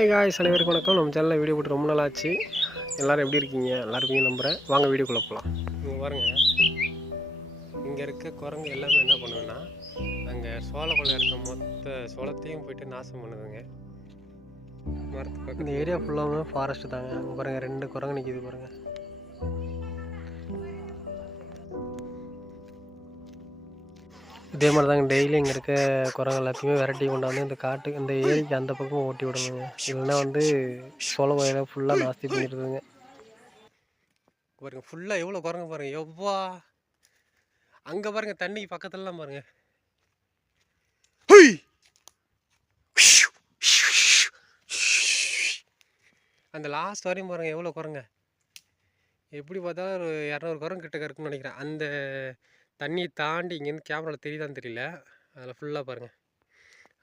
Hi guys அனைவருக்கும் வணக்கம். நம்ம சேனலில் வீடியோ போட்டு ரொம்ப நாள் ஆச்சு எல்லோரும் எப்படி இருக்கீங்க? நல்லா நம்புகிறேன் வாங்க வீடியோக்குள்ளே போகலாம் இங்கே பாருங்கள் இங்கே இருக்க குரங்கு எல்லாமே என்ன பண்ணுதுன்னா அங்கே சோள கொலை இருக்க மொத்த சோளத்தையும் போயிட்டு நாசம் பண்ணுதுங்க. மரத்து பக்கம் இந்த ஏரியா ஃபுல்லாகவே ஃபாரஸ்ட்டு தாங்க. அங்கே பாருங்கள் ரெண்டு குரங்கு நிற்கிது பாருங்கள் இதே மாதிரி தாங்க டெய்லி இங்கே இருக்க குரங்கு எல்லாத்தையுமே விரட்டி கொண்டாந்து இந்த காட்டு இந்த ஏரிக்கு அந்த பக்கம் ஓட்டி விடணுங்க. இல்லைன்னா வந்து சோள வயலை ஃபுல்லாக நாஸ்தி பண்ணிடுதுங்க. பாருங்க ஃபுல்லாக எவ்வளோ குரங்கு பாருங்க எவ்வா. அங்கே பாருங்க தண்ணி பக்கத்துலலாம் பாருங்க. ஹுய்! அந்த லாஸ்ட் வரையும் பாருங்க எவ்வளோ குரங்க. எப்படி பார்த்தாலும் ஒரு இரநூறு குரங்கு கிட்ட இருக்குன்னு நினைக்கிறேன். அந்த தண்ணியை தாண்டி இங்கேருந்து கேமராவில் தெரியுதான்னு தெரியல. அதில் ஃபுல்லாக பாருங்கள்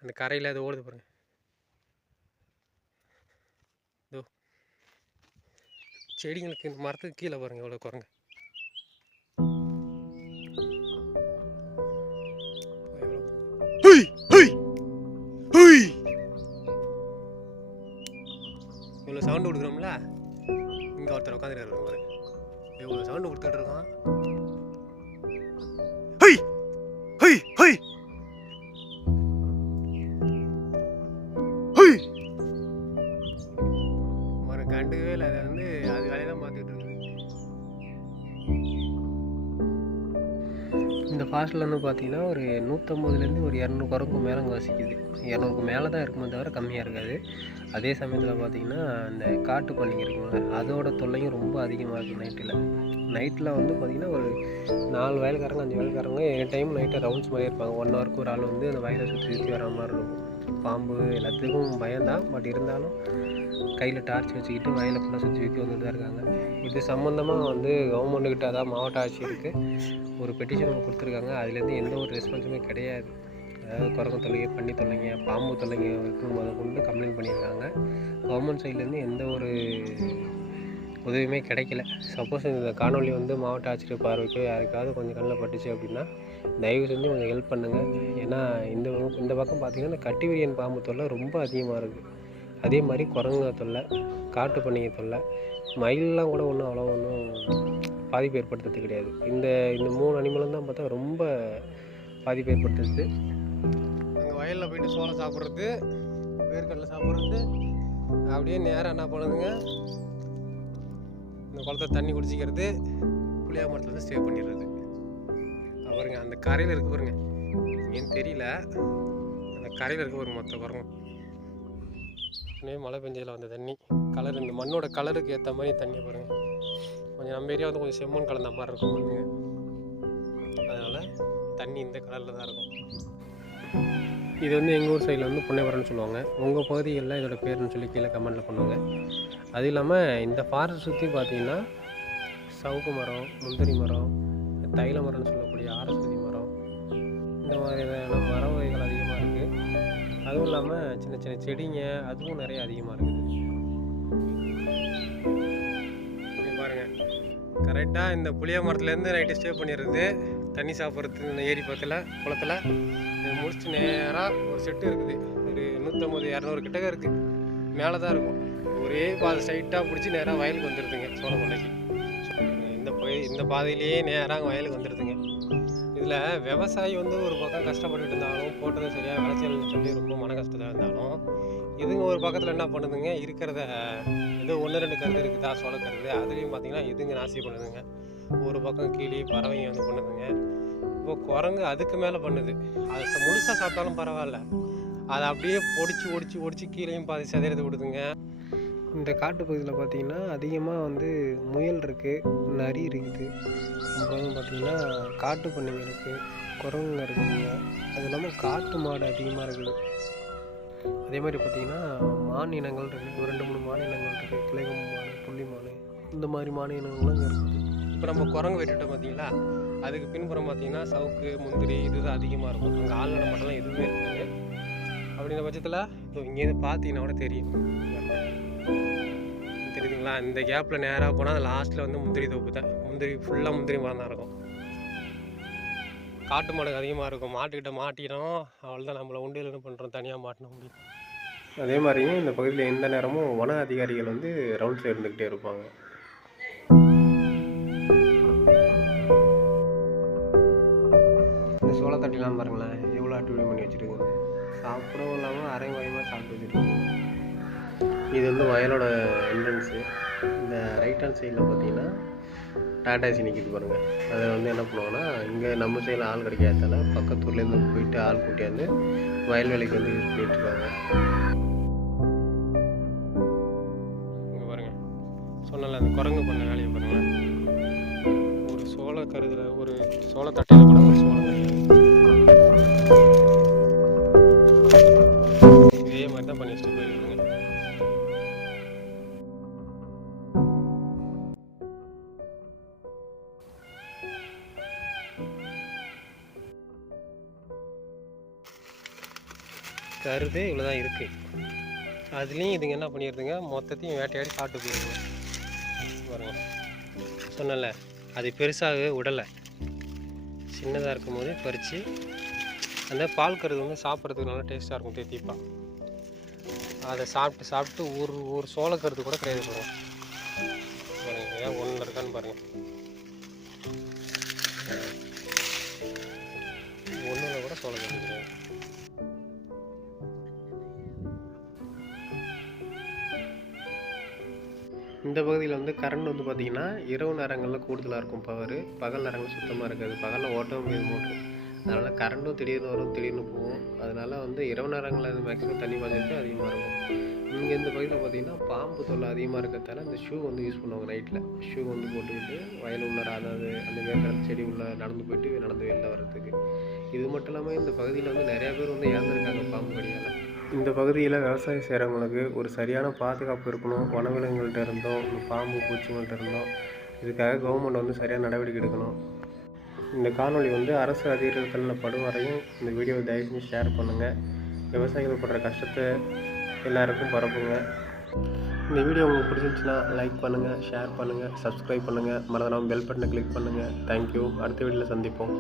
அந்த கரையில் அது ஓடுது பாருங்கள் இதோ. செடிங்களுக்கு இந்த மரத்துக்கு கீழே பாருங்கள் எவ்வளோ குரங்கு. இவ்வளோ சவுண்டு கொடுக்குறோம்ல? இங்கே ஒருத்தர் உட்காந்துருக்காரு பாரு எவ்வளோ சவுண்டு கொடுத்துட்டு இருக்கோம். ஹுய் ஹுய் ஹுய் ஹுய் ஒரு கண்டுக்கவே இல்லை. அதை வந்து அது வேலையை தான் பார்த்துட்டு இந்த ஃபாஸ்ட்டில் வந்து பார்த்தீங்கன்னா ஒரு நூற்றம்பதுலேருந்து ஒரு இரநூறு குரங்கு மேலே அங்கே வசிக்குது. இரநூறுக்கு மேலே தான் இருக்குமே தவிர கம்மியாக இருக்காது. அதே சமயத்தில் பார்த்தீங்கன்னா அந்த காட்டு பண்ணிங்க இருக்குங்க அதோட தொல்லையும் ரொம்ப அதிகமாக இருக்குது நைட்டில் நைட்டில் வந்து பார்த்திங்கன்னா ஒரு நாலு வயலுக்காரங்க அஞ்சு வயலுக்காரங்க என் டைம் நைட்டு ரவுண்ட்ஸ் மாதிரி இருப்பாங்க. ஒன் ஹவருக்கு ஒரு ஆள் வந்து அந்த வயலை சுற்றி சுற்றி வர மாதிரி இருக்கும். பாம்பு எல்லாத்துக்கும் பயம்தான் பட் இருந்தாலும் கையில் டார்ச் வச்சுக்கிட்டு வயலை ஃபுல்லாக சுற்றி சுற்றி வந்துட்டு தான் இருக்காங்க. இது சம்மந்தமாக வந்து கவர்மெண்ட்டுக்கிட்ட அதாவது மாவட்ட ஆட்சியருக்கு ஒரு பெட்டிஷன் கொடுத்துருக்காங்க. அதுலேருந்து எந்த ஒரு ரெஸ்பான்ஸுமே கிடையாது. அதாவது குரங்கு தொல்லைங்க பண்ணி தொல்லைங்க பாம்பு தொல்லைங்க இருக்கும் முத கொண்டு கம்ப்ளைண்ட் பண்ணியிருக்காங்க. கவர்மெண்ட் சைட்லேருந்து எந்த ஒரு உதவியுமே கிடைக்கல. சப்போஸ் இந்த காணொலி வந்து மாவட்ட ஆட்சியர் பார்வைக்கோ யாருக்காவது கொஞ்சம் கண்ணில் பட்டுச்சு அப்படின்னா தயவு செஞ்சு கொஞ்சம் ஹெல்ப் பண்ணுங்கள் ஏன்னா இந்த பக்கம் இந்த பக்கம் பார்த்திங்கன்னா இந்த கட்டிவிரியன் பாம்பு தொல்லை ரொம்ப அதிகமாக இருக்குது அதே மாதிரி குரங்க தொல்லை காட்டு பண்ணிங்க தொல்லை மயிலெலாம் கூட ஒன்றும் அவ்வளோ ஒன்றும் பாதிப்பு ஏற்படுத்துறது கிடையாது. இந்த இந்த மூணு அனிமலும் தான் பார்த்தா ரொம்ப பாதிப்பு ஏற்படுத்துறது அங்கே வயலில் போயிட்டு சோளம் சாப்பிட்றது வேர்க்கடலை சாப்பிட்றது அப்படியே நேராக என்ன பண்ணுதுங்க இந்த குளத்தை தண்ணி குடிச்சிக்கிறது புளியா மரத்தில் ஸ்டே பண்ணிடுறது. பாருங்க அந்த கரையில் இருக்கு பாருங்க. ஏன்னு தெரியல. அந்த கரையில் இருக்க பாருங்க மொத்த குரங்கும். இன்னும் மழை பெஞ்சதில் வந்த தண்ணி. கலர் இந்த மண்ணோட கலருக்கு ஏற்ற மாதிரி தண்ணி பாருங்க. கொஞ்சம் நம்ம ஏரியா வந்து கொஞ்சம் செம்மண் கலந்த மாதிரி இருக்கும் பாருங்க. அதனால் தண்ணி இந்த கலரில் தான் இருக்கும். இது வந்து எங்கள் ஊர் சைடில் வந்து புன்னைவரம்னு சொல்லுவாங்க. உங்கள் பகுதிகளில் இதோட பேருன்னு சொல்லி கீழே கமெண்ட்டில் பண்ணுவாங்க அது இல்லாமல் இந்த ஃபாரஸ்ட் சுற்றி பார்த்தீங்கன்னா சவுக்கு மரம் முந்திரி மரம் தைல மரம்னு சொல்லக்கூடிய ஆரஸ்பதி மரம். இந்த மாதிரியான மர வகைகள் அதிகமாக இருக்குது அதுவும் இல்லாமல் சின்ன சின்ன செடிங்க அதுவும் நிறைய அதிகமாக இருக்குது. பாருங்கள் பாருங்க. கரெக்டாக இந்த புளிய மரத்துலேருந்து நைட்டு ஸ்டே பண்ணிடுறது தண்ணி சாப்பிட்றது இந்த ஏரி பக்கத்தில் குளத்தில் முடிச்சு நேராக ஒரு செட்டு இருக்குது. ஒரு நூற்றம்பது இரநூறு கிட்டக்க இருக்குது மேலே தான் இருக்கும். ஒரே பாதை ஸ்ட்ரைட்டாக பிடிச்சி நேராக வயலுக்கு வந்துடுதுங்க சோளமல்லைக்கு இந்த போய் இந்த பாதையிலேயே நேராக வயலுக்கு வந்துடுதுங்க இதில் விவசாயி வந்து ஒரு பக்கம் கஷ்டப்பட்டுட்டு இருந்தாலும் போட்டதும் சரியாக விளைச்சல் சொல்லி ரொம்ப மன கஷ்டத்தில் இருந்தாலும் இதுங்க ஒரு பக்கத்தில் என்ன பண்ணுதுங்க இருக்கிறத ஏதோ ஒன்று ரெண்டு கருது இருக்குதா கருது அதுலேயும் பார்த்தீங்கன்னா இதுங்க நாசி பண்ணுதுங்க. ஒரு பக்கம் கீழே பறவைங்க வந்து பண்ணுதுங்க. இப்போ குரங்கு அதுக்கு மேலே பண்ணுது. அதை முழுசாக சாப்பிட்டாலும் பரவாயில்ல. அதை அப்படியே ஒடிச்சு ஒடிச்சு ஒடிச்சு கீழேயும் பாதி சிதறது விடுதுங்க. இந்த காட்டு பகுதியில் பார்த்திங்கன்னா அதிகமாக வந்து முயல் இருக்குது நரி இருக்குது. அப்புறம் பார்த்திங்கன்னா காட்டு பண்ணைங்க இருக்குது குரங்குங்க இருக்குதுங்க அது இல்லாமல் காட்டு மாடு அதிகமாக இருக்குது. அதே மாதிரி பார்த்திங்கன்னா மான் இனங்கள் இருக்குது ஒரு ரெண்டு மூணு மான் இனங்கள் இருக்குது கிளைகம் மான் புள்ளி மான் இந்த மாதிரி மான் இனங்களும் இங்கே இருக்குது. இப்போ நம்ம குரங்கு வெட்டிட்டோம் பார்த்தீங்களா அதுக்கு பின்புறம் பார்த்திங்கன்னா சவுக்கு முந்திரி இதுதான் அதிகமாக இருக்கும். அங்கே ஆள் நடமாட்டம்லாம் எதுவுமே இருக்காது. அப்படின்ற பட்சத்தில் இப்போ இங்கேருந்து பார்த்தீங்கன்னா கூட தெரியும். தெரியுதுங்களா இந்த கேப்பில் நேராக போனால் லாஸ்ட்டில் வந்து முந்திரி தோப்பு தான். முந்திரி ஃபுல்லாக முந்திரி மரம் தான் இருக்கும். காட்டு மாடு அதிகமாக இருக்கும். மாட்டுக்கிட்ட மாட்டிடும் அவ்வளோதான் நம்மளை உண்டியல் என்ன பண்ணுறோம் தனியாக மாட்டின முடியும். அதே மாதிரியும் இந்த பகுதியில் எந்த நேரமும் வன அதிகாரிகள் வந்து ரவுண்ட்ஸில் இருந்துக்கிட்டே இருப்பாங்க. இந்த சோளத்தட்டிலாம் பாருங்களேன். எவ்வளோ அட்டுவடி பண்ணி வச்சுருக்குங்க. சாப்பிடவும் இல்லாமல் அரை வயமாக சாப்பிட்டு வச்சுருக்காங்க. இது வந்து வயலோட என்ட்ரன்ஸு இந்த ரைட் ஹேண்ட் சைடில் பார்த்தீங்கன்னா டாடாசி நிற்கிது பாருங்கள் அதை வந்து என்ன பண்ணுவாங்கன்னா இங்கே நம்ம சைடில் ஆள் கிடைக்காதால பக்கத்தூர்லேருந்து போயிட்டு ஆள் கூட்டியாந்து வயல் வேலைக்கு வந்து யூஸ் பண்ணிட்டு இங்கே பாருங்கள் சொன்னல அந்த குரங்கு பண்ண வேலையை பாருங்க. ஒரு சோள கருதில் ஒரு சோள தட்டையில் கூட ஒரு சோளம் இதே மாதிரி தான் பண்ணி வச்சுட்டு போயிருக்காங்க. கருது இவ்வளோ தான் இருக்குது அதுலேயும் இதுங்க என்ன பண்ணிடுதுங்க மொத்தத்தையும் வேட்டையாடி சாப்பிட்டு போயிருங்க பாருங்க. சொன்னல அது பெருசாகவே விடலை சின்னதாக இருக்கும் போது பறித்து அந்த பால் கருது வந்து சாப்பிட்றதுக்கு நல்லா டேஸ்ட்டாக இருக்கும் தேத்திப்பா அதை சாப்பிட்டு சாப்பிட்டு ஒரு ஒரு சோளக்கருது கூட கிடையாது பாருங்க. பாருங்க ஏன் ஒன்று இருக்கான்னு பாருங்கள் ஒன்றில் கூட சோளக்கருது கிடையாது. இந்த பகுதியில் வந்து கரண்ட் வந்து பார்த்திங்கன்னா இரவு நேரங்களில் கூடுதலாக இருக்கும் பவர் பகல் நேரங்கள் சுத்தமாக இருக்காது. பகலில் ஓட்டவும் முடியாது மோட்ரு அதனால் கரண்ட்டும் திடீர்னு வரும் திடீர்னு போகும். அதனால் வந்து இரவு நேரங்களில் மேக்ஸிமம் தண்ணி பாய்ச்சது அதிகமாக இருக்கும். இங்கே இந்த பகுதியில் பார்த்திங்கன்னா பாம்பு தொல்லை அதிகமாக இருக்கிறதால இந்த ஷூ வந்து யூஸ் பண்ணுவாங்க நைட்டில் ஷூ வந்து போட்டுக்கிட்டு வயல் உள்ளார அதாவது அந்த வேறு செடி உள்ள நடந்து போயிட்டு நடந்து வெளில வர்றதுக்கு. இது மட்டும் இல்லாமல் இந்த பகுதியில் வந்து நிறையா பேர் வந்து இறந்துருக்காங்க பாம்பு கடியால். இந்த பகுதியில் விவசாயம் செய்கிறவங்களுக்கு ஒரு சரியான பாதுகாப்பு இருக்கணும். வனவிலங்குகள்கிட்ட இருந்தோம் இந்த பாம்பு பூச்சிங்கள்கிட்ட இருந்தோம். இதுக்காக கவர்மெண்ட் வந்து சரியான நடவடிக்கை எடுக்கணும். இந்த காணொலி வந்து அரசு அதிகாரிகள் படுவாரையும் படும் வரையும் இந்த வீடியோவை தயவு செஞ்சு ஷேர் பண்ணுங்கள் விவசாயிகள் படுற கஷ்டத்தை எல்லாருக்கும் பரப்புங்க. இந்த வீடியோ உங்களுக்கு பிடிச்சிருந்துச்சுன்னா லைக் பண்ணுங்கள் ஷேர் பண்ணுங்கள் சப்ஸ்கிரைப் பண்ணுங்கள் மறந்துடாமல் பெல் பட்டனை கிளிக் பண்ணுங்கள் தேங்க்யூ அடுத்த வீடியோவில் சந்திப்போம்.